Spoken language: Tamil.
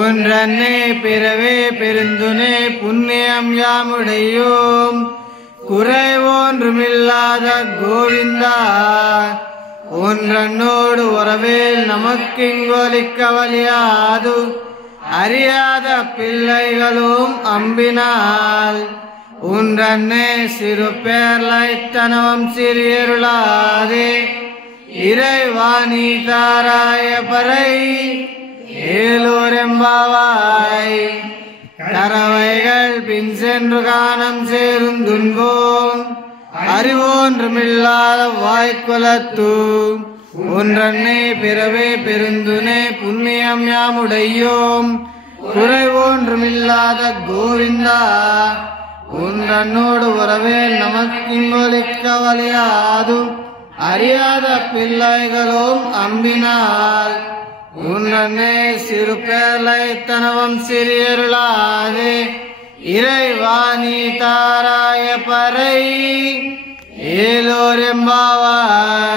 ஒன்றன்னை பிறவே பெருந்துணை புண்ணியம் யாமுடையோம் குறைவொன்றுமில்லாத கோவிந்தா ஒன்றன்னோடு உறவேல் நமக்கிங்கொலிக்க வலியாது அறியாத பிள்ளைகளும் அம்பினால் ஒன்றன்னை சிறு பேர்லைத்தனவம் சிறியருளாதே இறைவாணி தாராய பறை ஏலோரெம்பாவாய் கரவைகள் பின் சென்று காணம் சேரும் துன்போம் அறிவொன்றுமில்லாத வாய்க்குலத்து ஒன்றன்னை பிறவே பெருந்துணை புண்ணியம் யாமுடையோம் குறைவொன்றுமில்லாத கோவிந்தா ஒன்றன்னோடு உறவேல் நமக்கிங்கொலிக்க வலியாது அறியாத பிள்ளைகளும் அம்பினால் ஒன்றன்னை சிறு பேர்லைத்தனவம் சிறியருளாதே இறைவாணி தாராய பறை ஏலோரெம்பாவாய்